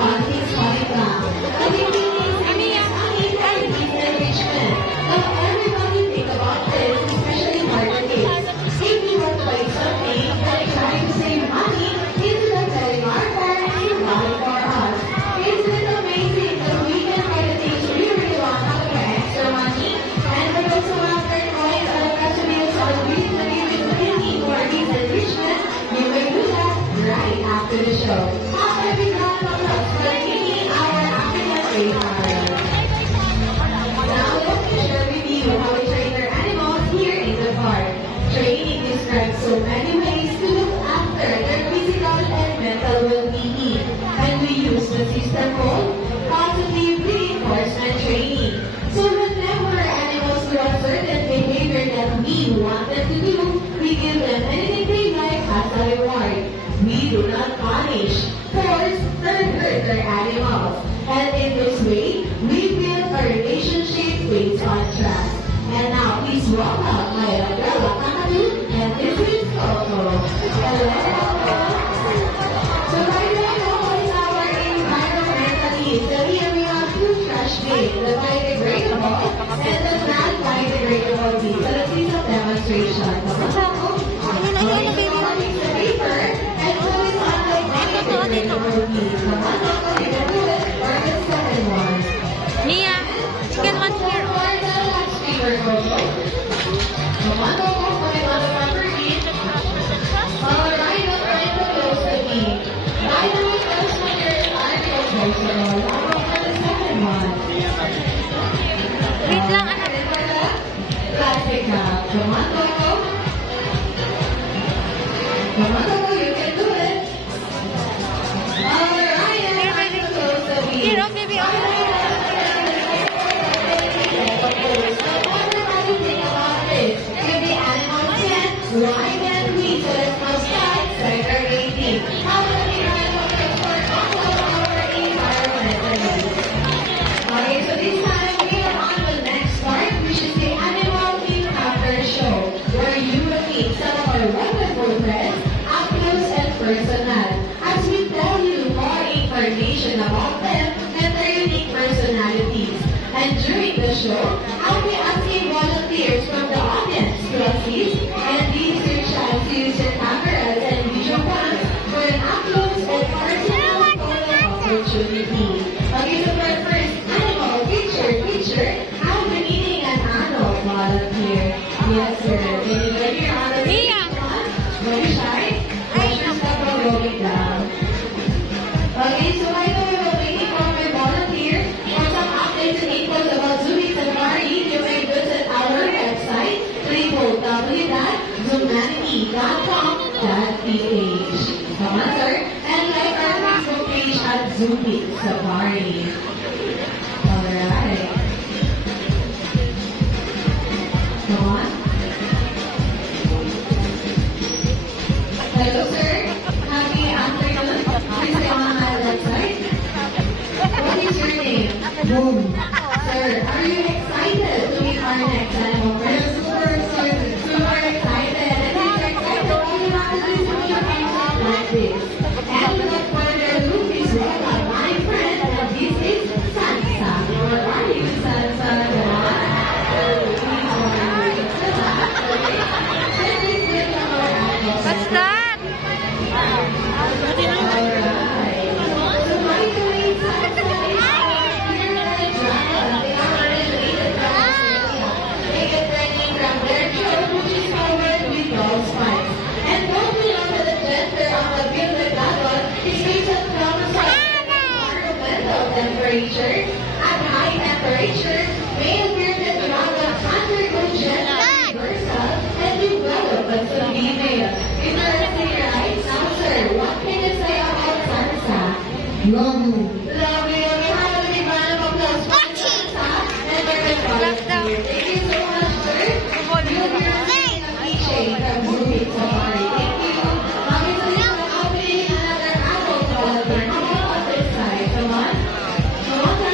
on his curriculum. And it means enrichment. Now everybody think about this, especially market kids. If we want to buy something and trying to save money, instead of telling our parents to buy it for us. Isn't it amazing that we can buy the things we really want out of extra money? And for those who have their coins or peso bills or willing to give it to Pinky for his enrichment, you may do that right after the show. After we round of applause for Pinky, our African trainer. Now let me share with you how we train our animals here in the park. Training describes so many ways to look after their physical and mental well-being. And we use the system called positive reinforcement training. So whenever animals do a certain behavior that we want them to do, we give them anything they like as a reward. We do not punish, force, or hurt our animals. And in this way, we build a relationship based on trust. And now please welcome my Bella Kakadu and this is Coco. Hello. So by the way, Coco is our environmentalist. So here we have two trash bins, the biodegradable and the non-biodegradable bin. So let's see some demonstration. Coco, the paper and put it on the biodegradable bin. Come on, Coco, you can do it. Or the second one. Mia, you can watch here. Come on, Coco, put it on the rubber bin. Alright, don't try to close the bin. Why do we close when your article close at all? I'll go for the second one. Wait lang, anak. Ready for the plastic cup. Come on, Coco. Come on, Coco, you can do it. Alright, and time to close the bin. Here, oh, baby, oh. Why can't we? So let's now start segregating. How do we write a report on our environmentalists? Okay, so this time we are on the next part, which is the Animal Encounter Show, where you will meet some of our wonderful friends, up close and personal, as we tell you more information about them and their unique personalities. And during the show, I'll be asking volunteers from the audience to assist and use your chance to use your cameras and video cams for an up-close and personal photo opportunity. Okay, so for our first animal picture, I'll be needing an adult volunteer. Yes, sir. Can you go here on the Mia. Don't be shy. Watch your step while going down. Okay, so by the way, we're waiting for my volunteer. For some updates and infos about Zoomies Safari, you may visit our website, www.zoomanity.com.ph. Come on, sir. And like our Facebook page at Zoomies Safari. Alright. Come on. Hello, sir. Happy afternoon. Please stay on my website. What is your name? Boom. Sir, are you excited to meet our next animal friend? Super excited. Super excited. And if you're excited, all you have to do is put your hands up like this. And without further ado, please welcome my friend. And this is Sansa. Where are you, Sansa? Come on. What's that? Temperature. At high temperature, male bearded dragons undergo gender reversal and develop as a female. Interesting, right? Now, sir, what can you say about Sansa? Lovely. Lovely. Okay, how do we round of applause for Sansa and their volunteer? Thank you so much, sir. You'll be receiving a keychain from Zoomies Safari. Thank you. Okay, so this one, I'll be another adult volunteer. Come on, on this side. Come on. Alright.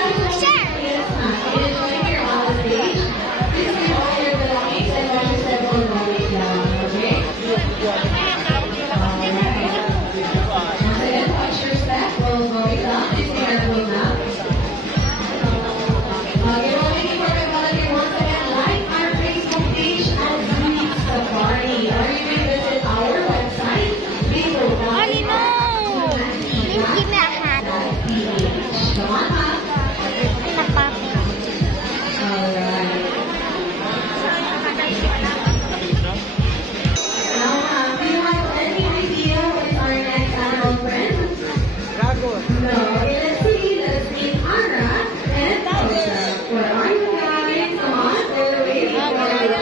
Once again, watch your step while going down. PH. Come on, ma'am. Alright. Now, ma'am, do you have any idea what is our next animal friend? No. Okay, let's see. Let's meet Anna and Elsa. Where are you guys? Come on, we're waiting for you.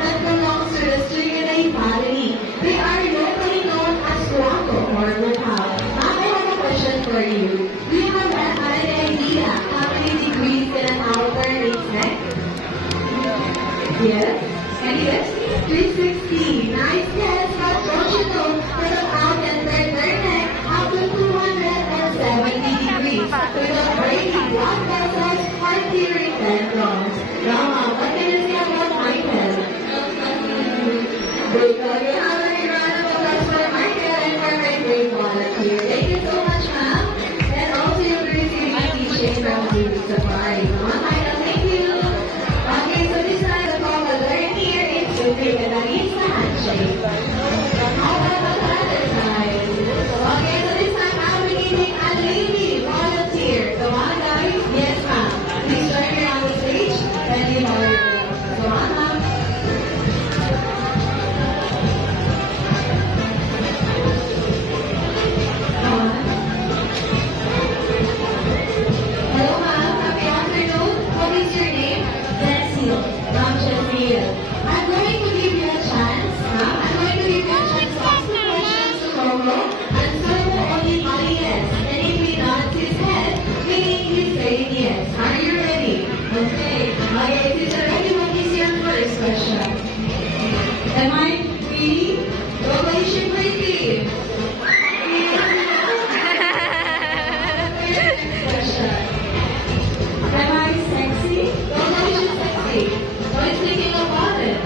That belongs to the Strigidae family. They are locally known as Guaco or Lupao. Now I have a question for you. Do you have any idea how many degrees can an outer neck? Yes? Any guess? 360. Nice guess, but don't you know that an out can turn their neck up to 270 degrees without breaking blood vessels or tearing tendons. Now, what can you say about Michael? Good job. You have a round of applause for Michael and for my great volunteer. Thank you so much, ma'am. And also you'll be receiving a teaching from Zurich Safari. Come on, Michael. Thank you. Okay, so this time the call will learn here in Zurich and that is the handshake. How about the other side? Okay, so this time I'll be giving a lady volunteer. Come on, guys. Yes, ma'am. Please join me on the stage and you volunteer. Come on, ma'am. Hello, ma'am. Happy afternoon. What is your name? Cecile. Ma'am Cecile. I'm going to give you a chance, ma'am. I'm going to give you a chance to ask the questions to Coco. And Coco only my yes. And if he nods his head, meaning he's saying yes. Are you ready? Okay. Okay, if he's ready, what is your first question? Am I pretty? Coco, is she pretty? Question. Am I sexy? Don't know she's sexy. What is thinking about it?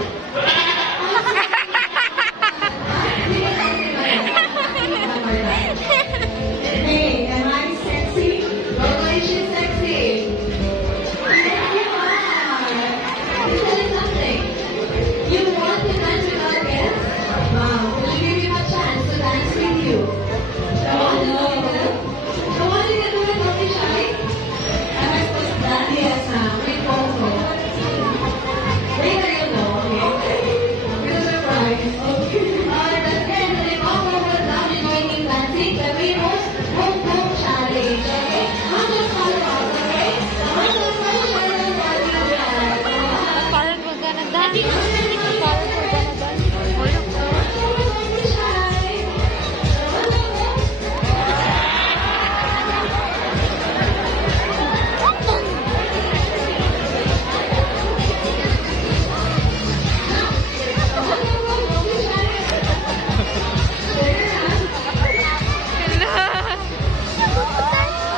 Hey, am I sexy? Don't know she's sexy. Yes, you are. Tell me something. You want to dance with our guests? Wow, would you give him a chance to dance with you? Come on, come on, you can do it, don't be shy. Am I supposed to dance? Yes, ma'am. With Coco. Later you'll know, okay? You're surprised. Okay. Alright, let's get into the Coco will now be joining dancing the famous Boom Boom Challenge, okay? I'll just follow us, okay? I'm just going to share the what you have. Parang we're gonna dance. Parang we're gonna dance. Don't be shy.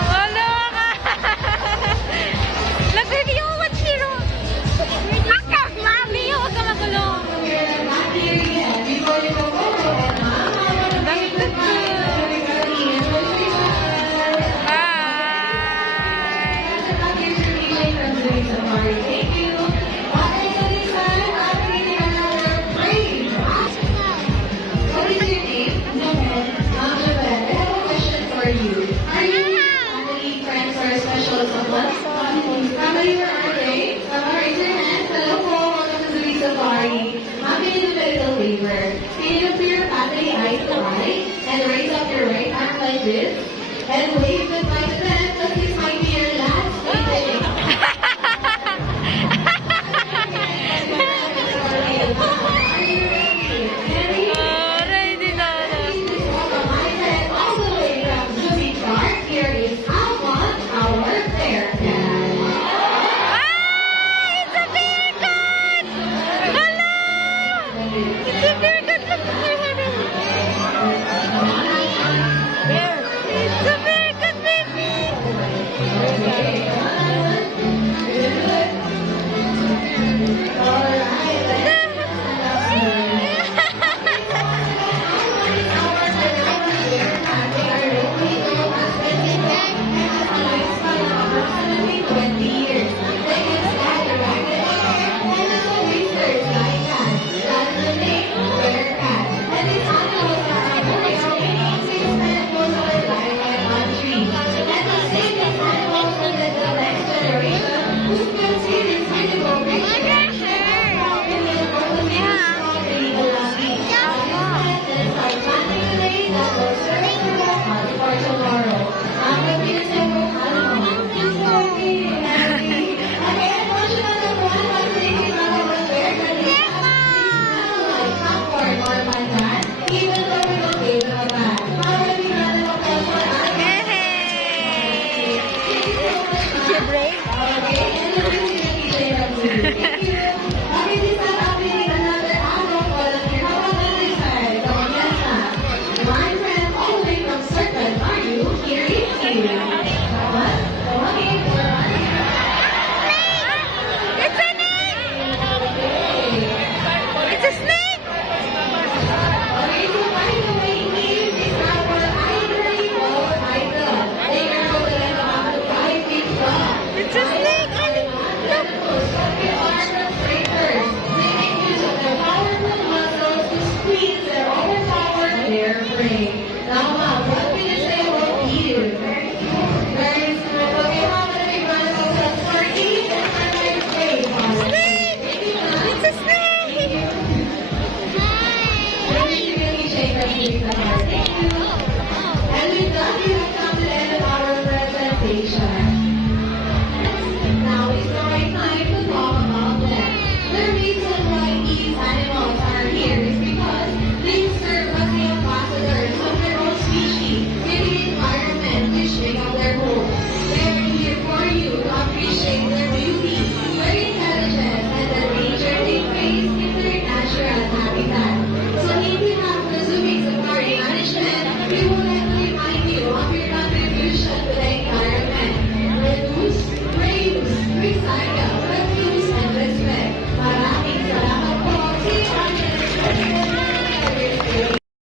Wala ka! Nag-review ako, Chiro! Mami, huwag ka magulo! Family, where are they? Someone raise your hand. Hello po, welcome to Zurich Safari. Ma'am, can you do a little favor? Can you look to your family eye to eye and raise up your right arm like this and wave goodbye to them because this might be your she brave? Okay, and then we're going to say that to you. Thank you. Okay, this time I'll be doing another adult volunteer. How about the other side? Come on, yes, ma'am. My friend, all the way from Circle, are you? Here is you. Come on. Okay, we're on. It's a snake! Okay. It's a snake! Okay, so by the way, here is our ivory ball idol. They are going to let about the 5 feet long. It's a snake! And look! Circuit arm breakers. They make use of their powerful muscles to squeeze their overpower their prey. Now, Mom, what can you say about you? Very smooth. Okay, Mom, let me run over for each and every prey policy. Thank you, Mom. It's a snake! Really, really shake that face the heart. Thank you. And with that, we have come to the end of our presentation. Now is the right time to talk about them. The reason why these animals are here is because they serve as the ambassadors of their own species in the environment which make up their home. They are here for you to appreciate their